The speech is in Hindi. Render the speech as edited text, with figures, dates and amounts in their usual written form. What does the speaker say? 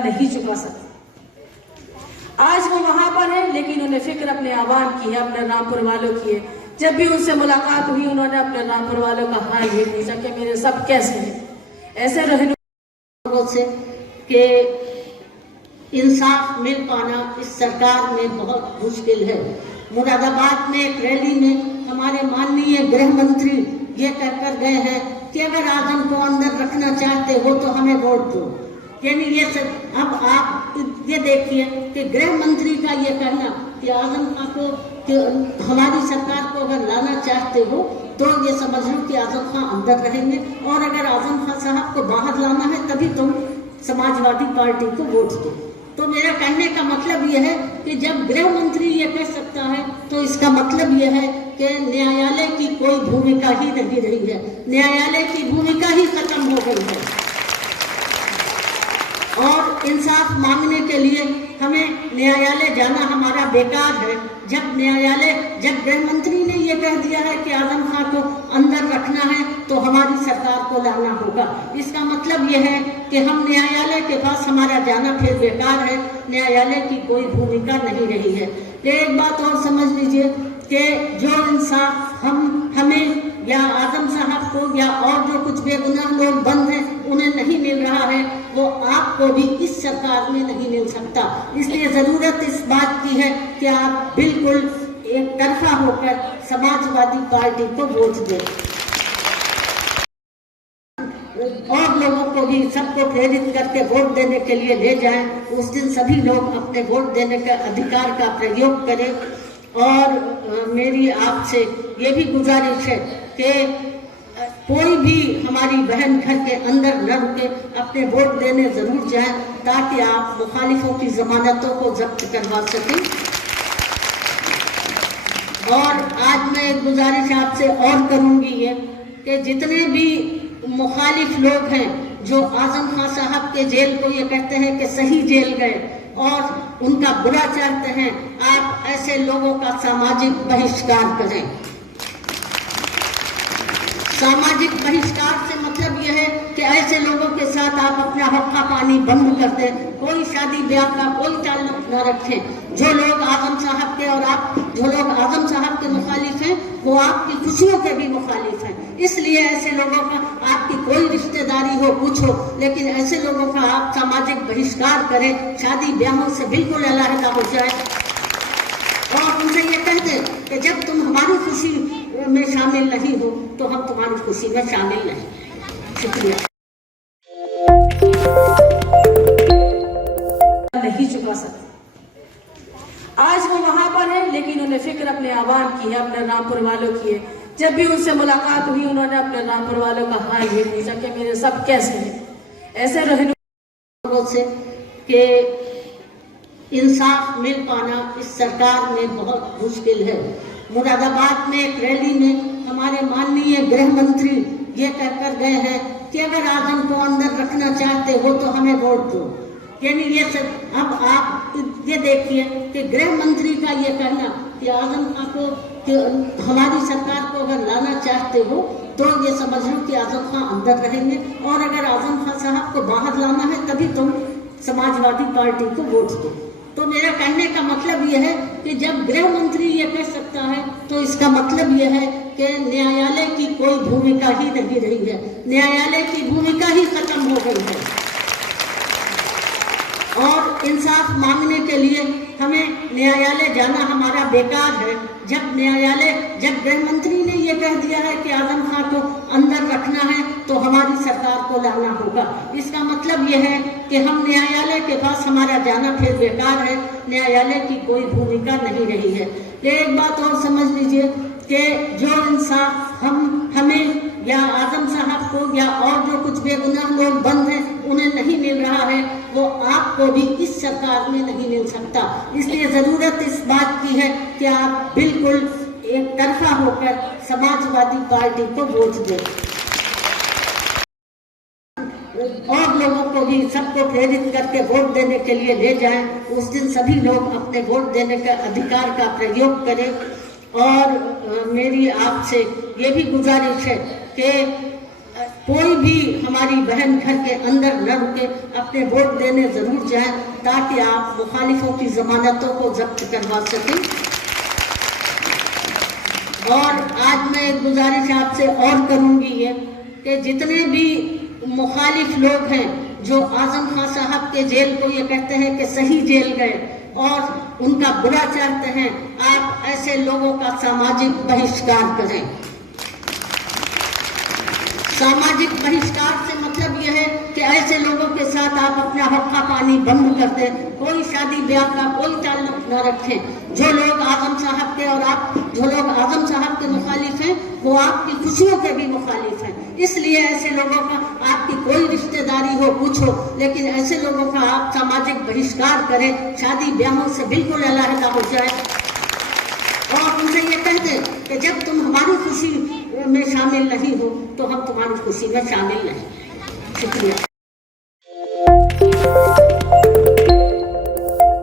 नहीं चुका सकते। आज वो वहां पर है, लेकिन उन्हें फिक्र अपने आवाम की है, अपने रामपुर वालों की है। जब भी उनसे मुलाकात हुई, उन्होंने अपने रामपुर वालों का हाल ही पूछा कि मेरे सब कैसे हैं। ऐसे रहनुमाओं से कि इंसाफ मिल पाना इस सरकार में बहुत मुश्किल है। मुरादाबाद में एक रैली में हमारे माननीय गृह मंत्री ये कहकर गए हैं कि अगर आजम को अंदर रखना चाहते हो तो हमें वोट दो। यानी ये सब अब आप ये देखिए कि गृह मंत्री का ये कहना कि आजम खां को कि हमारी सरकार को अगर लाना चाहते हो तो ये समझ लो कि आजम खां अंदर रहेंगे, और अगर आजम खां साहब को बाहर लाना है तभी तुम समाजवादी पार्टी को वोट दो। तो मेरा कहने का मतलब यह है कि जब गृह मंत्री ये कह सकता है तो इसका मतलब यह है कि न्यायालय की कोई भूमिका ही नहीं रही है, न्यायालय की भूमिका ही खत्म हो गई है। और इंसाफ मांगने के लिए हमें न्यायालय जाना हमारा बेकार है। जब गृह मंत्री ने ये कह दिया है कि आजम खां को अंदर रखना है तो हमारी सरकार को लाना होगा, इसका मतलब यह है कि हम न्यायालय के पास हमारा जाना फिर बेकार है, न्यायालय की कोई भूमिका नहीं रही है। एक बात और समझ लीजिए कि जो इंसाफ हमें या आजम साहब को या और जो कुछ बेगुनाह लोग बंद हैं उन्हें नहीं मिल रहा है, वो आपको भी इस सरकार में नहीं मिल सकता। इसलिए जरूरत इस बात की है कि आप बिल्कुल एक तरफा होकर समाजवादी पार्टी को वोट दें और लोगों को भी सबको प्रेरित करके वोट देने के लिए ले जाएं। उस दिन सभी लोग अपने वोट देने के अधिकार का प्रयोग करें। और मेरी आपसे ये भी गुजारिश है कि कोई भी हमारी बहन घर के अंदर न रुके, अपने वोट देने जरूर जाएं ताकि आप मुखालिफों की जमानतों को जब्त करवा सकें। और आज मैं एक गुजारिश आपसे और करूंगी ये कि जितने भी मुखालिफ लोग हैं जो आजम खां साहब के जेल को ये कहते हैं कि सही जेल गए और उनका बुरा चाहते हैं, आप ऐसे लोगों का सामाजिक बहिष्कार करें। सामाजिक बहिष्कार से मतलब यह है कि ऐसे लोगों के साथ आप अपना हक्का पानी बंद कर दें, कोई शादी ब्याह का कोई ताल्लुक न रखें। जो लोग आजम साहब के और जो लोग आजम साहब के मुखालिफ हैं वो आपकी खुशियों के भी मुखालिफ हैं। इसलिए ऐसे लोगों का आपकी कोई रिश्तेदारी हो कुछ हो, लेकिन ऐसे लोगों का आप सामाजिक बहिष्कार करें, शादी ब्याहों से बिल्कुल अलहदा हो जाए और उनसे ये कह दें कि जब तुम हमारी खुशी में शामिल नहीं हो तो हम तुम्हारी खुशी में शामिल नहीं। शुक्रिया। नहीं चुका सकते। आज वो वहां पर है, लेकिन उन्हें फिक्र अपने आवाम की है, अपने रामपुर वालों की है। जब भी उनसे मुलाकात हुई, उन्होंने अपने रामपुर वालों का हाल ही पूछा कि मेरे सब कैसे हैं। ऐसे रहनुमाओं से कि इंसाफ मिल पाना इस सरकार में बहुत मुश्किल है। मुरादाबाद में एक रैली में हमारे माननीय गृह मंत्री ये कहकर गए हैं कि अगर आजम को अंदर रखना चाहते हो तो हमें वोट दो। यानी ये सब अब आप ये देखिए कि गृह मंत्री का ये कहना कि आजम खां को कि हमारी सरकार को अगर लाना चाहते हो तो ये समझ लो कि आजम खां अंदर रहेंगे, और अगर आजम खां साहब को बाहर लाना है तभी तुम समाजवादी पार्टी को वोट दो। तो मेरा कहने का मतलब यह है कि जब गृह मंत्री ये कह सकता है तो इसका मतलब यह है कि न्यायालय की कोई भूमिका ही नहीं रही है, न्यायालय की भूमिका ही खत्म हो गई है। और इंसाफ मांगने के लिए हमें न्यायालय जाना हमारा बेकार है। जब गृह मंत्री ने ये कह दिया है कि आजम खां को अंदर रखना है तो हमारी सरकार को लाना होगा, इसका मतलब यह है कि हम न्यायालय के पास हमारा जाना फिर बेकार है, न्यायालय की कोई भूमिका नहीं रही है। एक बात और समझ लीजिए कि जो इंसाफ हमें या आजम साहब को या और जो कुछ बेगुनाह लोग बंद हैं उन्हें नहीं मिल रहा है, वो आपको भी इस सरकार में नहीं मिल सकता। इसलिए जरूरत इस बात की है कि आप बिल्कुल एक तरफा होकर समाजवादी पार्टी को वोट दें और लोगों को भी सबको प्रेरित करके वोट देने के लिए ले जाएं। उस दिन सभी लोग अपने वोट देने के अधिकार का प्रयोग करें। और मेरी आपसे ये भी गुजारिश है कि कोई भी हमारी बहन घर के अंदर न रुके, अपने वोट देने जरूर जाए ताकि आप मुखालिफों की जमानतों को जब्त करवा सकें। और आज मैं एक गुजारिश आपसे और करूंगी ये कि जितने भी मुखालिफ लोग हैं जो आजम खान साहब के जेल को ये कहते हैं कि सही जेल गए और उनका बुरा चाहते हैं, आप ऐसे लोगों का सामाजिक बहिष्कार करें। सामाजिक बहिष्कार से मतलब यह है कि ऐसे लोगों के साथ आप अपना हक्का पानी बंद कर दें, कोई शादी ब्याह का कोई ताल्लुक न रखें। जो लोग आजम साहब के और आप जो लोग आजम साहब के मुखालिफ हैं वो आपकी खुशियों के भी मुखालिफ हैं। इसलिए ऐसे लोगों का आपकी कोई रिश्तेदारी हो कुछ हो, लेकिन ऐसे लोगों का आप सामाजिक बहिष्कार करें, शादी ब्याहों से बिल्कुल अलहदा हो जाए और उनसे ये कह दें कि जब तुम हमारी खुशी में शामिल नहीं हो तो हम तुम्हारी खुशी में शामिल नहीं। शुक्रिया।